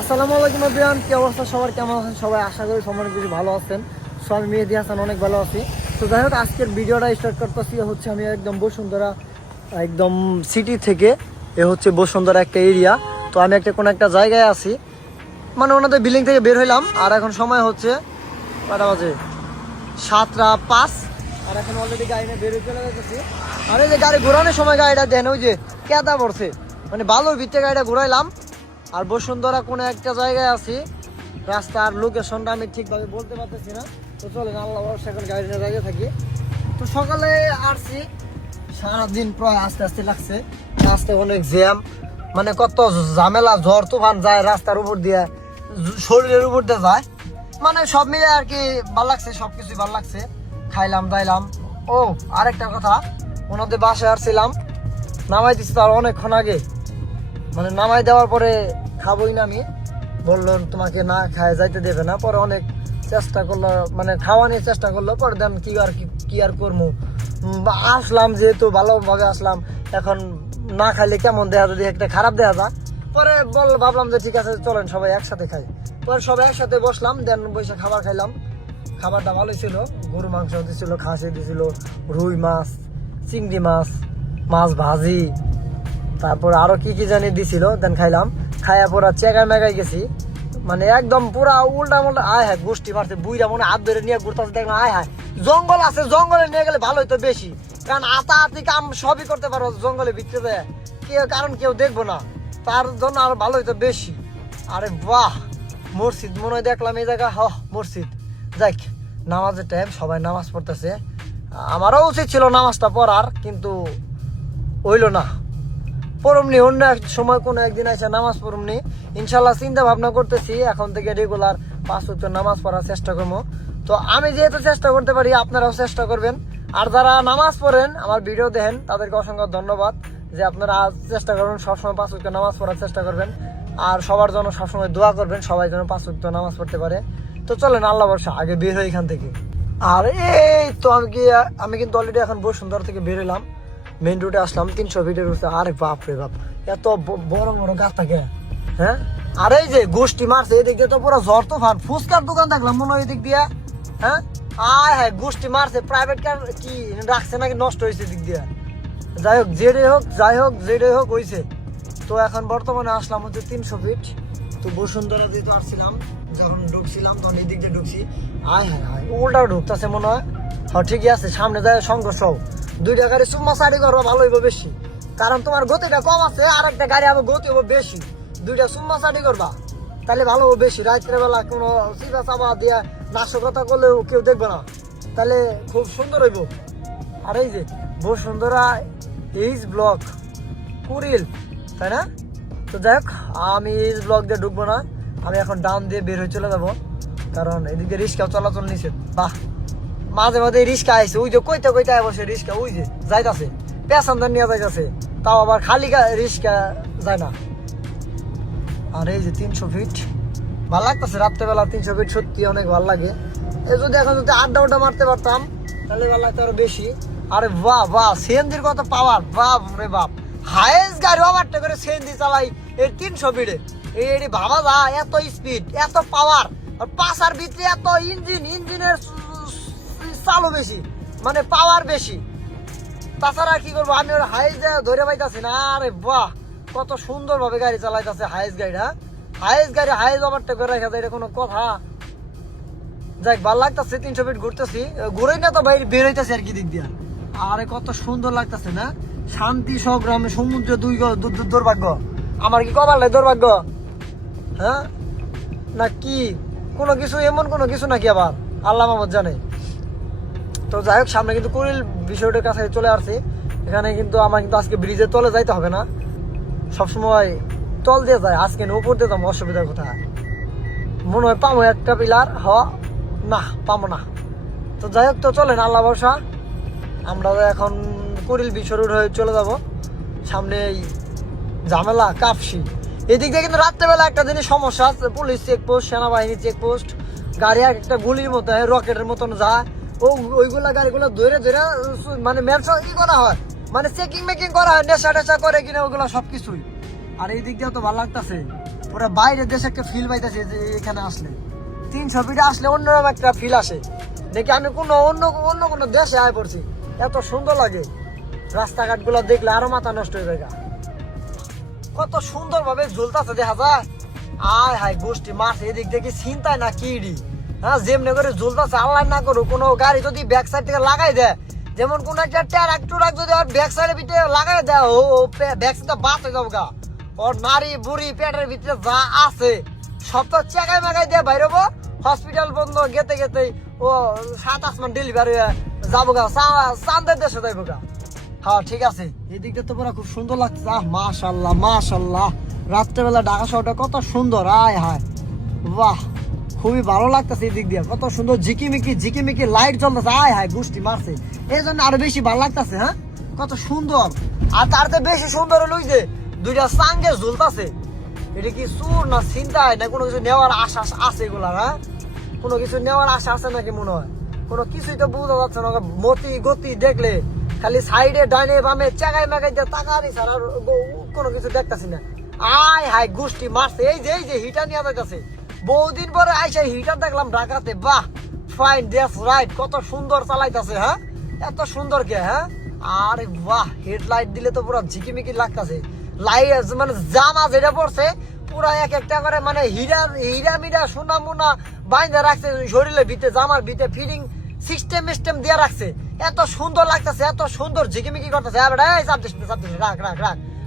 আসসালামু আলাইকুম এভরিওয়ান, কি অবস্থা সবার, কেমন আছেন সবাই? আশা করি সবার কিছু ভালো আছেন। সো আমি মেহেদি হাসান অনেক ভালো আছি। তো যাই হোক, আজকের ভিডিওটা স্টার্ট করতেছি হচ্ছে আমি একদম বসুন্ধরা, একদম সিটি থেকে। এ হচ্ছে বসুন্ধরা একটা এরিয়া। তো আমি কোনো একটা জায়গায় আছি, মানে ওনাদের বিল্ডিং থেকে বের হইলাম। আর এখন সময় হচ্ছে কটা বাজে, 7:05। আর এখন অলরেডি গাড়ি নিয়ে বের হয়ে চলে যাচ্ছি। আর এই যে গাড়ি ঘোরানোর সময় গাড়িটা দেন, ওই যে কেদা পড়ছে, মানে বালুর ভিতরে গাড়িটা ঘুরাইলাম। আর বসুন্ধরা কোনো একটা জায়গায় আছি, রাস্তার লোকেশনটা আমি ঠিকভাবে বলতে পারতেছি না। তো চলেন, আল্লাহ ভরসা এখন গাড়ি নিয়ে দাঁড়িয়ে থাকি। তো সকালে আসছি, সারাদিন প্রায় আস্তে আস্তে লাগছে, রাস্তায় অনেক জ্যাম, মানে কত ঝামেলা, ঝড় তুফান যায় রাস্তার উপর দিয়ে, শরীরের উপর দিয়ে যায়, মানে সব মিলে আর কি ভাল লাগছে, সবকিছুই ভাল লাগছে। খাইলাম দাইলাম। ও আরেকটা কথা, ওনাদের বাসায় আসছিলাম, নামাই দিচ্ছি তার অনেকক্ষণ আগে, মানে নামাই দেওয়ার পরে খাবোই না আমি, বললাম তোমাকে না খায় যাইতে দেবে না। পরে অনেক চেষ্টা করলো, মানে খাওয়া নিয়ে চেষ্টা করলো, পরে দেন কি আর করবো, আসলাম যেহেতু ভালোভাবে আসলাম, এখন না খাইলে কেমন দেখা যায়, একটা খারাপ দেখা যায়। পরে ভাবলাম যে ঠিক আছে চলেন সবাই একসাথে খাই। পরে সবাই একসাথে বসলাম, দেন বসে খাবার খাইলাম। খাবারটা ভালোই ছিল, গরু মাংস দিছিল, খাসি দিছিল, রুই মাছ, চিংড়ি মাছ, মাছ ভাজি, তারপর আরো কি কি জানি দিছিল। দেন খাইলাম, খাইয়া পুরা চেগায় মেগাই গেছি, মানে একদম পুরা উল্টা মুল্টা। আয় হ্যাঁ, গোষ্ঠী মারছে বুইরা, মনে হাত ধরে নিয়ে ঘুরতেছে, দেখলাম আয় হ্যাঁ, জঙ্গল আছে, জঙ্গলে নিয়ে গেলে ভালোই তো বেশি, কারণ আতি কাম সবই করতে পারো জঙ্গলের ভিতরে, কারণ কেউ দেখবো না, তার জন্য আরো ভালোই তো বেশি। আরে বাহ, মসজিদ মনে হয় দেখলাম এই জায়গা, মসজিদ। যাক, নামাজের টাইম, সবাই নামাজ পড়তেছে, আমারও উচিত ছিল নামাজটা পড়ার, কিন্তু হইল না। পড়মনি অন্য এক সময়, কোনো একদিন এসে নামাজ পড়মনি ইনশাল্লাহ, চিন্তা ভাবনা করতেছি এখন থেকে রেগুলার 5 ওয়াক্ত নামাজ পড়ার চেষ্টা করবো। তো আমি যেহেতু চেষ্টা করতে পারি, আপনারাও চেষ্টা করবেন। আর যারা নামাজ পড়েন, আমার ভিডিও দেখেন, তাদেরকে অসংখ্য ধন্যবাদ যে আপনারা চেষ্টা করবেন, সবসময় 5 ওয়াক্ত নামাজ পড়ার চেষ্টা করবেন। আর সবার জন্য সবসময় দোয়া করবেন, সবাই যেন 5 ওয়াক্ত নামাজ পড়তে পারে। তো চলেন, আল্লাহ ভরসা, আগে বের হই এখান থেকে। আর এই তো আমি কিন্তু অলরেডি এখন বসুন্ধরা থেকে বের হলাম, মেইন রোডে আসলাম, 300 ফিটের উঠছে। আরে বাপ রে বাপ, এত বড় বড় গাছ থাকে, হ্যাঁ। আর এই যে গোষ্ঠী মারছে, এদিক দিয়ে তো পুরো ঝড় তুফান, ফুচকার দোকান দেখলাম মনে হয় এদিক দিয়ে, হ্যাঁ। আয় হ্যাঁ, গোষ্ঠী মারছে, প্রাইভেট কার কি রাখছে নাকি, নষ্ট হয়েছে এদিক দিয়ে। যাই হোক যেটাই হোক হয়েছে। তো এখন বর্তমানে আসলাম হচ্ছে 300 ফিট। তো বসুন্ধরা দিয়ে তো আসছিলাম, যখন ঢুকছিলাম তখন এই দিক দিয়ে ঢুকছি। আয় হ্যাঁ হ্যাঁ, উল্টা ঢুকতেছে মনে হয়। হ্যাঁ ঠিকই আছে, সামনে যায় সংঘর্ষ, 2টা গাড়ি সুম্মা সারি করবো, ভালো হইব বেশি, কারণ তোমার গতিটা কম আছে, আর একটা গাড়ি আবার গতি হবো বেশি, 2টা সুম্মা সারি করবা, তাহলে ভালো হবে বেশি। রাত্রে বেলা কোনো চিপা চাপা দিয়ে নাশকতা করলেও কেউ দেখবে না, তাহলে খুব সুন্দর হইব। আর এই যে বসুন্ধরা এইচ ব্লক কুড়িল, তাই না? তো যাই হোক, আমি এইচ ব্লক দিয়ে ঢুকবো না, আমি এখন ডাউন দিয়ে বের হয়ে চলে যাবো, কারণ এদিকে রিক্সা চলাচল নিছে। বাহ, মাঝে মাঝে রিক্সা আইছে, ওই যে কইতে বসে রিক্সা, ওই যে যাইতাছে, প্যাসেঞ্জার নিয়ে যাইতাছে, তাও আবার খালি রিক্সা যায় না। আর এই যে 300 ফিট, ভালো লাগতেছে রাত্রেবেলা 300 ফিট, সত্যি অনেক ভালো লাগে। এই যদি এখন যদি আড্ডা মারতে পারতাম তাহলে ভালো লাগতো আরো বেশি। আরে বাহ, সিএনজির কত পাওয়ার, বাপ রে বাপ, হাইয়েস্ট গাড়ি ওভারটেক করে সিএনজি চালাই এই 300 ফিটে, এই ভাবা যায়, এত স্পিড, এত পাওয়ার, আর পাশার ভিতরে এত ইঞ্জিনের চালু বেশি, মানে পাওয়ার বেশি। তাছাড়া কি করবো, আমি ওর হাইস ধরে পাইতাছি না। আরে বাহ, কত সুন্দর ভাবে গাড়ি চালাইতেছে হাইস গাড়িটা, হাইস ওভারটেক করে রেখে দেয়, এটা কোনো কথা? যাক, ভালো লাগতেছে, 300 ফিট ঘুরতেছি, ঘুরেই না তো ভাই, বের হইতেছে আর কি দিক দিয়া। আরে কত সুন্দর লাগতেছে না, শান্তি সংগ্রামে সমুদ্র দুর্ভাগ্য, আমার কি কপাল নাই দুর্ভাগ্য, হ্যাঁ না কি কোনো কিছু, এমন কোনো কিছু নাকি আবার, আল্লাহ মাহমুদ জানে। তো যাই হোক, সামনে কিন্তু কুড়িল বিষয়টার কাছে চলে আসছে। এখানে কিন্তু আমার কিন্তু আজকে ব্রিজের তলে যাইতে হবে না, সবসময় তল দিয়ে যায়, আজকে উপর দিয়ে যাবো, অসুবিধার কথা মনে হয় পাবো একটা পিলার, না পাবো না। তো যাই হোক, তো চলেন, আল্লাহ ভরসা, আমরা এখন কুড়িল বিষয় রোড হয়ে চলে যাব। সামনে এই ঝামেলা কাপসি, এদিক দিয়ে কিন্তু রাত্রেবেলা একটা জিনিস সমস্যা, পুলিশ চেকপোস্ট, সেনাবাহিনী চেকপোস্ট, গাড়ি একটা গুলির মতো রকেটের মতন যায়, ওইগুলা গাড়িগুলো ধরে মানে মেনশন কি করা হয়, মানে চেকিং মেকিং করা হয়, নেশা টেশা করে কিনা ওগুলো সবকিছুই। আর এই দিক দিয়ে তো ভালো লাগতেছে, পুরো বাইরের দেশে একটা ফিল পাইতেছে যে এখানে আসলে 300 ফিটে আসলে অন্যরকম একটা ফিল আসে দেখি আমি অন্য কোনো দেশে আয় পড়ছি এত সুন্দর লাগে রাস্তাঘাট গুলো দেখলে আরো মাথা নষ্ট হয়ে যায় কত সুন্দর ভাবে ঝুলতেছে দেখা যায় আয় হায় গোষ্ঠী মাছ এদিক দেখি চিন্তায় না কিডি হ্যাঁ যেমনি করে ঝুলতেছে আল্লাহ না করো কোনো গাড়ি যদি ব্যাক সাইড থেকে লাগাই দেয় যেমন কোন একটা ট্রাক যদি ওর ব্যাক সাইডের ভিতরে লাগাই দেয় ও ব্যাক সাইডটা বাস হয়ে যাবো গা ওর নারী বুড়ি পেটের ভিতরে যা আছে সব তো চেকাই মেকাই দিয়ে বাইরবো হসপিটাল বন্ধ গেতে গেতে ও 7-8 মান ডেলিভারি হয়ে যাবো গা চান্দের দেশে যাইবো গা হ্যাঁ ঠিক আছে এই দিকটা তো পুরো খুব সুন্দর লাগছে মাশাল্লাহ মাশাল্লাহ রাত্রেবেলা ঢাকা শহরটা কত সুন্দর আয় হায় বাহ খুবই ভালো লাগতেছে এই দিক দিয়ে কত সুন্দর ঝিকিমিকি লাইট জ্বলতেছে আয় হায় গোষ্ঠী মারছে এই জন্য আরো বেশি ভালো লাগতেছে হ্যাঁ কত সুন্দর আর তার তো বেশি সুন্দর হলো যে দুইটা সাঙ্গে ঝুলতেছে এটা কি সুর না চিন্তায় না কোনো কিছু নেওয়ার আশা আছে এগুলা হ্যাঁ কোনো কিছু নেওয়ার আশা আছে নাকি মনে হয় কোনো কিছুই তো বোঝা যাচ্ছে না মতি গতি দেখলে খালি সাইডে ডাইনে বামে চাগাই মাগাই দিয়ে তাকারি ছাড়া আর কোনো কিছু দেখতেছি না আয় হায় গোষ্ঠী মারছে এই যে হিটার নিয়ে যাইতেছে বহুদিন পরে আইসা হিটার দেখলাম ঢাকাতে বাহ ফাইন দ্যাটস রাইট কত সুন্দর চালাইতেছে হ্যাঁ এত সুন্দর কে হ্যাঁ আরে বাহ হেডলাইট দিলে তো পুরো ঝিকিমিকি লাগতেছে লাইট মানে জামা যেটা পড়ছে পুরা এক একটা করে মানে হীরা মিরা সোনা মুনা বাইন্ধা রাখছে শরীরে ভিতরে জামার ভিতরে ফিটিং সিস্টেম দিয়ে রাখছে এত সুন্দর লাগতেছে এত সুন্দর ঝিকিমিকি করতেছে চাপদিস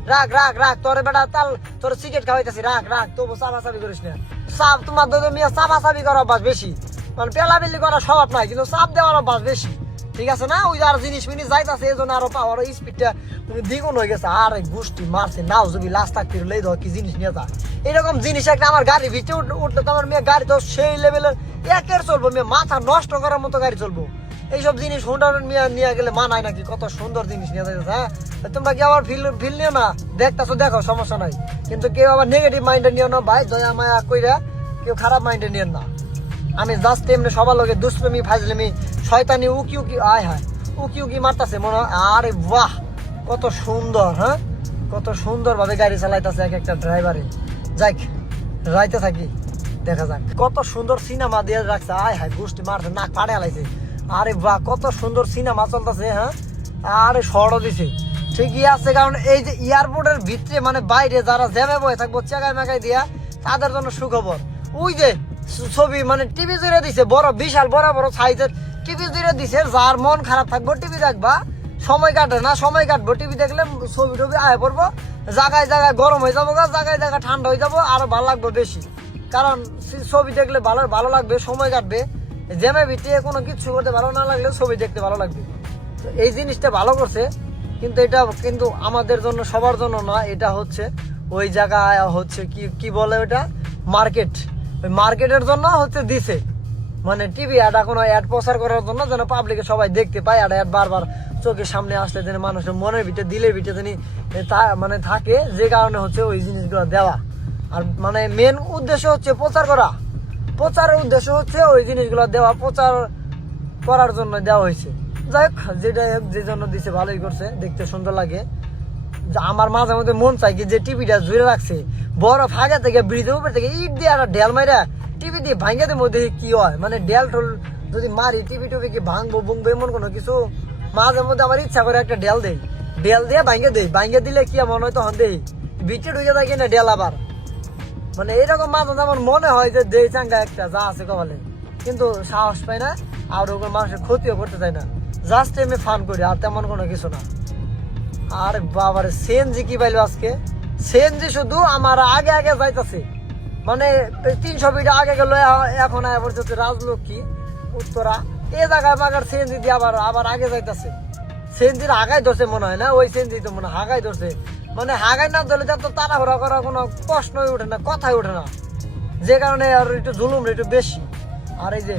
রাখ তোর বেটা তাল তোর সিগারেট খাওয়াইতেছি রাখ তবু চাপাচাপি করিস না চাপ তোমার দাদা মিয়া চাপাচাপি করা অভ্যাস বেশি মানে পেলাবেলি করার স্বভাব নাই কিন্তু চাপ দেওয়ার অভ্যাস বেশি ঠিক আছে না ওই আর জিনিস যাইতেছে এই জন্য আরো পাওয়ার স্পিডটা তুমি দ্বিগুণ হয়ে গেছে আর গোষ্ঠী মারছে নাও যদি লাস্ট থাকতে লেই দাও কি জিনিস নিয়ে যা এরকম জিনিস একটা আমার গাড়ি ভিতরে উঠলে তো আমার মেয়ে গাড়ি তো সেই লেভেলের একের চলবো মেয়ে মাথা নষ্ট করার মতো গাড়ি চলবো এইসব জিনিস হুন্ডা নিয়ে গেলে মানায় নাকি কত সুন্দর জিনিস নিয়ে যাইতেছে হ্যাঁ তোমরা কি আবার ফিল নিও না দেখতেছো দেখো সমস্যা নাই কিন্তু কেউ আবার নেগেটিভ মাইন্ডে নিও না ভাই দয়া মায়া কইরা কেউ খারাপ মাইন্ডে নিও না আমি জাস্ট এমনি সবার লোকে দুষ্প্রেমী ফাজলেমি শয়তানি উকি আয় হায় উকি মারতাছে মনে হয় আরে বাহ কত সুন্দর হ্যাঁ কত সুন্দর ভাবে গাড়ি চালাইতেছে এক একটা ড্রাইভারে যাক যাইতে থাকি দেখা যাক কত সুন্দর সিনেমা দিয়ে রাখছে আয় হায় গোষ্ঠী মারছে নাক পাড়ে আলাইছে আরে বাহ কত সুন্দর সিনেমা চলতেছে হ্যাঁ আরে সরও দিছে ঠিকই আছে কারণ এই যে এয়ারপোর্টের ভিতরে মানে বাইরে যারা জ্যামে বয়ে থাকবো চেকাই মেকাই দিয়া তাদের জন্য সুখবর ওই যে ছবি মানে টিভি জুড়ে দিছে বড় বিশাল বড় সাইজের টিভি জুড়ে দিছে যার মন খারাপ থাকবো টিভি দেখবা সময় কাটবো টিভি দেখলে ছবি টবি আয় পড়বো জায়গায় গরম হয়ে যাবো জায়গায় ঠান্ডা হয়ে যাবো আরো ভালো লাগবে বেশি কারণ ছবি দেখলে ভালো লাগবে সময় কাটবে জ্যামে ভিতরে কোনো কিছু করতে ভালো না লাগলে ছবি দেখতে ভালো লাগবে তো এই জিনিসটা ভালো করছে কিন্তু এটা কিন্তু আমাদের জন্য সবার জন্য না এটা হচ্ছে ওই জায়গায় হচ্ছে কি বলে ওটা মার্কেট ওই মার্কেটের জন্য হচ্ছে দিছে মানে টিভি এটা কোনো অ্যাড প্রচার করার জন্য যেন পাবলিকে সবাই দেখতে পায় আর অ্যাড বারবার চোখের সামনে আসলে যেন মানুষের মনের ভিতরে দিলে ভিতরে যিনি মানে থাকে যে কারণে হচ্ছে ওই জিনিসগুলো দেওয়া আর মানে মেন উদ্দেশ্য হচ্ছে প্রচারের উদ্দেশ্য হচ্ছে ওই জিনিসগুলো দেওয়া প্রচার করার জন্য দেওয়া হয়েছে যাই হোক যেটাই হোক যে জন্য দিছে ভালোই করছে দেখতে সুন্দর লাগে আমার মাঝে মধ্যে মন চাই কি যে টিভিটা জুড়ে রাখছে বড় ফাঁকা থেকে ব্রিজের উপর থেকে ইট দিয়ে আর ঢেল মাইরা টিভি দিয়ে ভাঙ্গাতে মধ্যে কি হয় মানে ঢেল টোল যদি মারি টিভি টুবি কি ভাঙবো এমন কোনো কিছু মাঝে মধ্যে আমার ইচ্ছা করে একটা ঢেল দিয়ে ভাঙ্গে দিলে কি মনে হয় তখন দেই বিটে ঢুকে থাকে না ঢেল আবার মানে এরকম মাঝে আমার মনে হয় যে দেই চাঙ্গা একটা যা আছে কপালে কিন্তু সাহস পাই না আর ওগুলো মানুষের ক্ষতিও করতে চায় না জাস্ট এমনি ফান করি আর তেমন কোনো কিছু না আরে বাবারে সিএনজি কি পাইলো আজকে সিএনজি শুধু আমার আগে যাইতেছে মানে 300 ফিট আগে গেল এখন পড়ছে রাজলক্ষ্মী উত্তরা এই জায়গায় মাগার সিএনজি দিয়ে আবার আগে যাইতেছে সিএনজির হাগাই ধরছে মনে হয় না ওই সিএনজি তো মনে হাগাই ধরছে মানে হাগাই না ধরলে তো তাড়াহুড়া করার কোনো প্রশ্নই ওঠে না কথাই ওঠে না যে কারণে আর একটু জুলুম একটু বেশি আর এই যে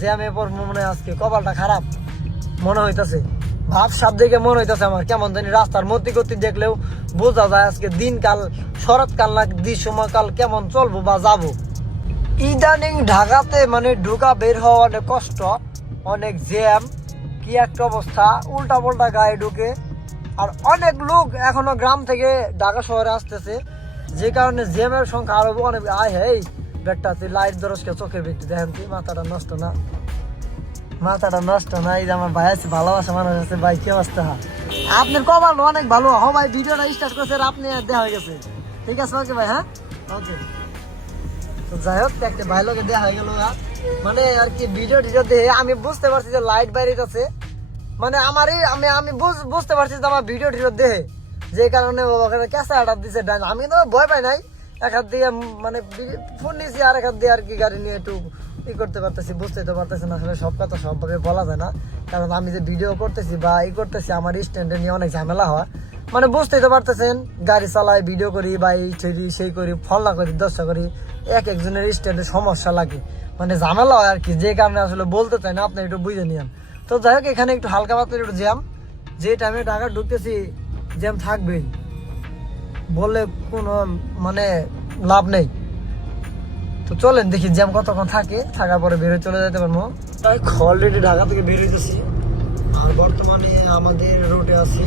জ্যামে পর মনে হয় আজকে কপালটা খারাপ মনে হইতাছে ভাব সাপ দেখে মনে হইতাছে আমার কেমন জানি রাস্তার মধ্যে গতি দেখলেও বোঝা যায় আজকে দিনকাল শরৎকাল না গ্রীষ্মকাল কেমন চলবো বা যাবো ইদানিং ঢাকাতে মানে ঢোকা বের হওয়া অনেক কষ্ট অনেক জ্যাম কি একটা অবস্থা উল্টা পাল্টা গায়ে ঢুকে আর অনেক লোক এখনো গ্রাম থেকে ঢাকা শহরে আসতেছে যে কারণে জ্যামের সংখ্যা আরো অনেক আয় হ্যাঁ ব্যাগটা তুই লাইট দরজকে চোখের ভিত্তি দেখেন তুই মাথাটা নষ্ট না এই যে আমার ভাই আছে ভালোবাসা মানুষ আছে ভাই কি অবস্থা আপনার কপাল অনেক ভালো ভাই ভিডিওটা স্টার্ট করছে আপনি দেওয়া হয়ে গেছে ঠিক আছে ওকে ভাই হ্যাঁ ওকে তো যাই হোক একটা ভাই লোকে দেওয়া হয়ে গেল মানে আর কি ভিডিও দেখে আমি বুঝতে পারছি যে লাইট বাইরে আছে মানে আমারই আমি বুঝতে পারছি যে আমার ভিডিও দেখে যে কারণে ক্যাসা আটাপ দিচ্ছে আমি তো ভয় পাই নাই এক হাত দিয়ে মানে ফোন নিয়েছি আর এক হাত দিয়ে আর কি গাড়ি নিয়ে একটু ই করতে পারতেছি বুঝতে তো পারতেছি না আসলে সব কথা সবভাবে বলা যায় না কারণ আমি যে ভিডিও করতেছি বা ই করতেছি আমার স্ট্যান্ডে নিয়ে অনেক ঝামেলা হয় মানে বুঝতেই তো পারতেছেন গাড়ি চালাই ভিডিও করি বা এই করি সেই করি ফল্লা করি দশটা করি একজনের স্ট্যান্ডে সমস্যা লাগে মানে ঝামেলা হয় আর কি যে কারণে আসলে বলতে চাই না আপনি একটু বুঝে নিন তো যাই হোক এখানে একটু হালকা পাতলা একটু জ্যাম যে টাইমে ঢাকা ঢুকতেছি জ্যাম থাকবেই বললে কোনো মানে লাভ নেই তো চলেন দেখি জ্যাম কতক্ষণ থাকার পরে বেরোয় চলে যেতে পারবো অলরেডি ঢাকা থেকে বেরোইতেছি আর বর্তমানে আমাদের রুটে আছি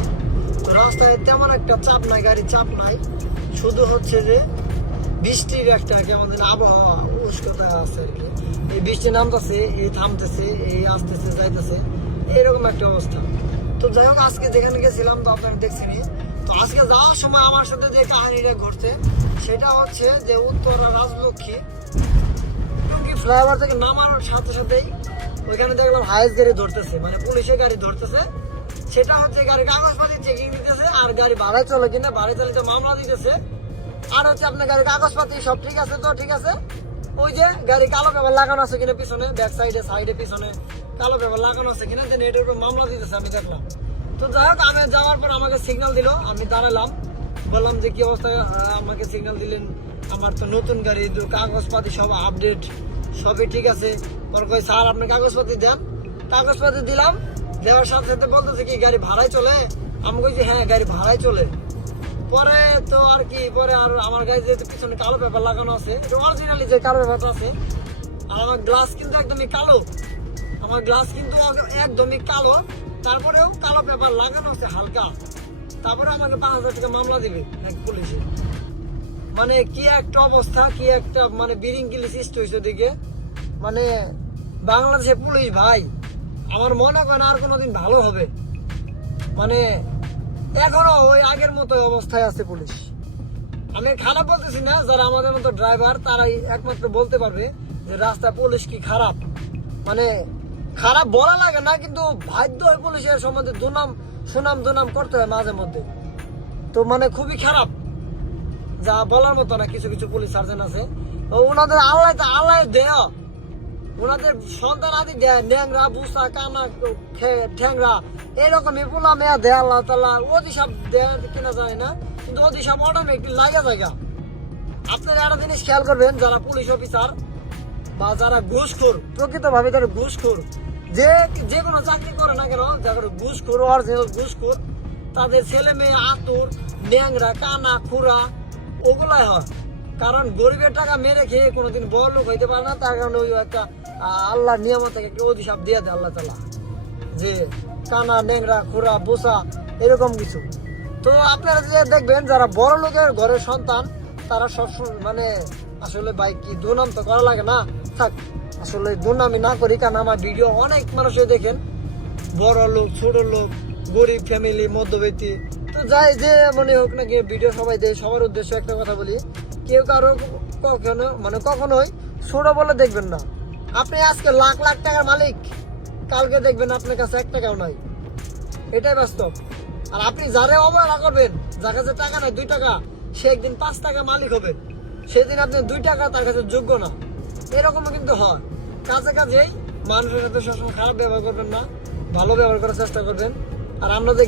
তো রাস্তায় তেমন একটা চাপ নাই গাড়ির চাপ নাই শুধু হচ্ছে যে বৃষ্টির একটা কেমন আবহাওয়া উষ্ণতা আছে আর কি এই বৃষ্টি নামতেছে এই থামতেছে এই আসতেছে যাইতেছে এরকম একটা অবস্থা তো যাই হোক আজকে যেখানে গেছিলাম তো আপনারা দেখছিনি তো আজকে যাওয়ার সময় আমার সাথে যে কাহিনীটা ঘটছে সেটা হচ্ছে যে উত্তরা রাজলক্ষ্মী ফ্লাইওভার থেকে নামার সাথে সাথেই ওইখানে দেখলাম হাইস গাড়ি ধরতেছে মানে পুলিশের গাড়ি ধরতেছে সেটা হচ্ছে গাড়ির কাগজপাতি চেকিং দিতেছে আর গাড়ি ভাড়ায় চলে কিনা ভাড়ায় চলে মামলা দিতেছে আর হচ্ছে আপনার গাড়ির কাগজপাতি সব ঠিক আছে তো ঠিক আছে ওই যে গাড়ি কালো পেপার লাগানো আছে কিনা পিছনে ব্যাক সাইডে পিছনে কালো পেপার লাগানো আছে কিনা যে এটার উপর মামলা দিতেছে আমি দেখলাম তো যাই হোক আমি যাওয়ার পর আমাকে সিগন্যাল দিল আমি দাঁড়ালাম বললাম যে কি অবস্থা আমাকে সিগন্যাল দিলেন আমার তো নতুন গাড়ি কাগজপাতি সব আপডেট সবই ঠিক আছে পরে কই স্যার আপনি কাগজপাতি দেন কাগজপাতি দিলাম দেওয়ার সাথে সাথে বলতেছে কি গাড়ি ভাড়ায় চলে আমি কইছি হ্যাঁ গাড়ি ভাড়ায় চলে পরে তো আর কি পরে আর আমার গাড়ি যেহেতু পিছনে কালো পেপার লাগানো আছে এটা অরিজিনালি যে কালো পেপারটা আছে আর আমার গ্লাস কিন্তু একদমই কালো আমার গ্লাস কিন্তু একদমই কালো তারপরেও কালো পেপার লাগানো আছে হালকা তারপরে আমাকে 5,000 টাকা মামলা দিবে পুলিশে মানে কি একটা অবস্থা কি একটা মানে বিরিঙ্গিলি সৃষ্টি হয়েছে দিকে মানে বাংলাদেশে পুলিশ ভাই আমার মনে হয় না আর কোনোদিন ভালো হবে মানে এখনো ওই আগের মতো অবস্থায় আছে পুলিশ আমি খারাপ বলতেছি না যারা আমাদের মতো ড্রাইভার তারাই একমাত্র বলতে পারবে যে রাস্তা পুলিশ কি খারাপ মানে খারাপ বলা লাগে না কিন্তু বাধ্য হয় পুলিশের সম্বন্ধে সুনাম করতে হয় মাঝে মধ্যে তো মানে খুবই খারাপ যা বলার মতো না কিছু কিছু পুলিশ সার্জন আছে ওনাদের আল্লাহ দেয় ওনাদের সন্তান আদি দেয় ন্যাংরা বুসা কানা ঠ্যাংরা এরকমই পোলা মেয়া দেয় আল্লাহ তাআলা অধিশাপ দেয় কিনা যায় না কিন্তু অধিশাপ অটোমেটিক লাগা জায়গা আপনারা একটা জিনিস খেয়াল করবেন যারা পুলিশ অফিসার বা যারা ঘুষখোর প্রকৃতভাবে যারা ঘুষখোর যে কোনো চাকরি করে না কেন যারা ঘুষখোর অরিজিনাল ঘুষখোর তাদের ছেলে মেয়ে আতুর ন্যাংরা কানা খুরা ওগুলাই হয় কারণ গরিবের টাকা মেরে খেয়ে কোনোদিন বড় লোক হইতে পারে না তার কারণে ওই একটা আল্লাহর নিয়ামত থেকে একটা অভিশাপ দিয়ে দেয় আল্লাহ তাআলা যে কানা ন্যাংরা খুরা বোসা এরকম কিছু তো আপনারা যে দেখবেন যারা বড় লোকের ঘরের সন্তান তারা সব মানে আসলে ভাই কি দুর্নাম তো করা লাগে না থাক আসলে দুর্নামি না করি কারণ আমার ভিডিও অনেক মানুষে দেখেন বড় লোক ছোট লোক গরিব ফ্যামিলি মধ্যবিত্তি তো যাই যে মনে হোক নাকি ভিডিও সবাই দেয় সবার উদ্দেশ্যে একটা কথা বলি কেউ কারো কখনোই ছোট বলে দেখবেন না আপনি আজকে লাখ লাখ টাকার মালিক কালকে দেখবেন আপনার কাছে 1 টাকাও নাই এটাই বাস্তব আর আপনি যারে অবহেলা করবেন যার কাছে টাকা নাই 2 টাকা সে একদিন 5 টাকা মালিক হবে সেদিন আপনি 2 টাকা তার কাছে যোগ্য না এরকমও কিন্তু হয় কাজেই মানুষের সাথে সবসময় খারাপ ব্যবহার করবেন না ভালো ব্যবহার করার চেষ্টা করবেন আর আমরা যে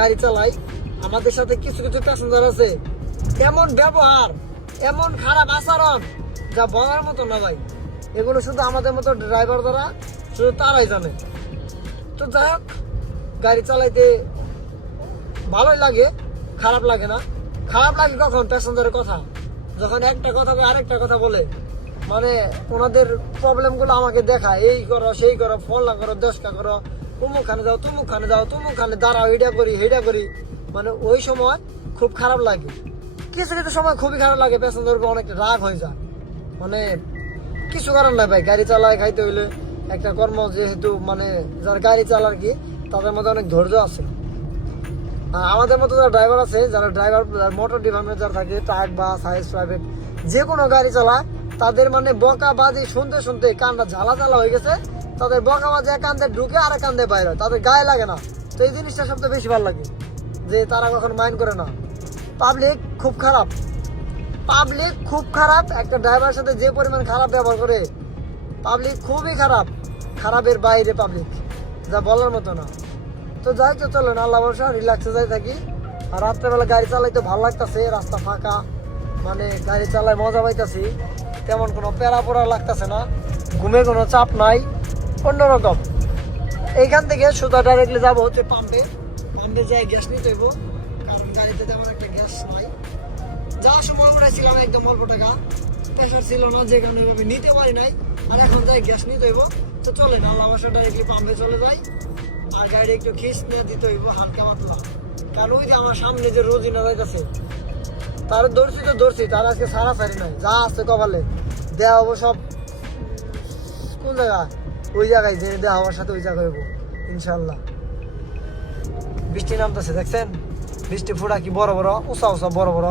গাড়ি চালাই আমাদের সাথে কিছু কিছু প্যাসেঞ্জার আছে এমন ব্যবহার এমন খারাপ আচরণ যা বলার মতো না ভাই এগুলো শুধু আমাদের মতো ড্রাইভার দ্বারা শুধু তারাই জানে তো যাই হোক গাড়ি চালাইতে ভালোই লাগে খারাপ লাগে না খারাপ লাগে কখন প্যাসেঞ্জারের কথা যখন একটা কথা আরেকটা কথা বলে মানে ওনাদের প্রবলেম গুলো আমাকে দেখায় এই করো সেই করো ফোনলা করো দেশকা করো অমুকখানে যাও তুমুকখানে দাঁড়াও এইটা করি হেটা করি মানে ওই সময় খুব খারাপ লাগে কিছু কিছু সময় খুবই খারাপ লাগে, প্যাসেঞ্জারকে অনেকটা রাগ হয়ে যায়, মানে কিছু কারণ নাই ভাই, গাড়ি চালায় খাইতে হইলে একটা কর্ম, যেহেতু মানে যার গাড়ি চালার কি তাদের মধ্যে অনেক ধৈর্য আছে। আর আমাদের মতো যারা ড্রাইভার আছে, যারা ড্রাইভার মোটর ডিপার্টমেন্ট যারা থাকে, ট্রাক বাস হাইস প্রাইভেট যে কোনো গাড়ি চালায়, তাদের মানে বকা বাজি শুনতে শুনতে কানটা ঝালা ঝালা হয়ে গেছে, তাদের বকা বাজি এক কান্দে ঢুকে আর এক কান্দে বাইরে হয়, তাদের গায়ে লাগে না। তো এই জিনিসটা সবচেয়ে বেশি ভালো লাগে যে তারা কখনো মাইন্ড করে না। পাবলিক খুব খারাপ, পাবলিক খুব খারাপ, একটা ড্রাইভারের সাথে যে পরিমাণ খারাপ ব্যবহার করে, পাবলিক খুবই খারাপ, খারাপের বাইরে পাবলিক, যা বলার মতো না। তো যাই, তো চলেন আল্লাহ ভরসা রিল্যাক্সে যাই থাকি। আর রাত্রেবেলা গাড়ি চালাইতে ভালো লাগতেছে, রাস্তা ফাঁকা, মানে গাড়ি চালায় মজা পাইতেছি, তেমন কোনো প্যারা পোড়া লাগতেছে না, ঘুমে কোনো চাপ নাই, অন্যরকম। এইখান থেকে সোজা ডাইরেক্টলি যাবো হচ্ছে পাম্পে, পাম্পে যাই গ্যাস নিতে হইব, কারণ গাড়িতে তেমন একটা গ্যাস নাই। যাওয়ার সময় উড়াইছিলাম একদম অল্প টাকা, প্রেশার ছিল না, যে কারণে ওইভাবে নিতে পারি নাই। আর এখন যাই গ্যাস নিতে হইব। তো চলেন আল্লাহ ভরসা ডাইরেক্টলি পাম্পে চলে যাই। আর গাড়ি একটু খিস নিয়ে দিতে হইব হালকা পাতলা, কারণ ওই যে আমার সামনে যে রোজিনা যাইতেছে, তার ধরছি তো ধরছি, তার আজকে সারা সারি নাই, যা আছে কপালে দেওয়া হবো সব। কোন জায়গা? ওই জায়গায় যে দেওয়া হওয়ার সাথে ওই জায়গায় হইব ইনশাল্লাহ। বৃষ্টি নামতেছে দেখছেন, বৃষ্টি ফুটা কি বড় বড়, উঁচা উঁচা বড় বড়।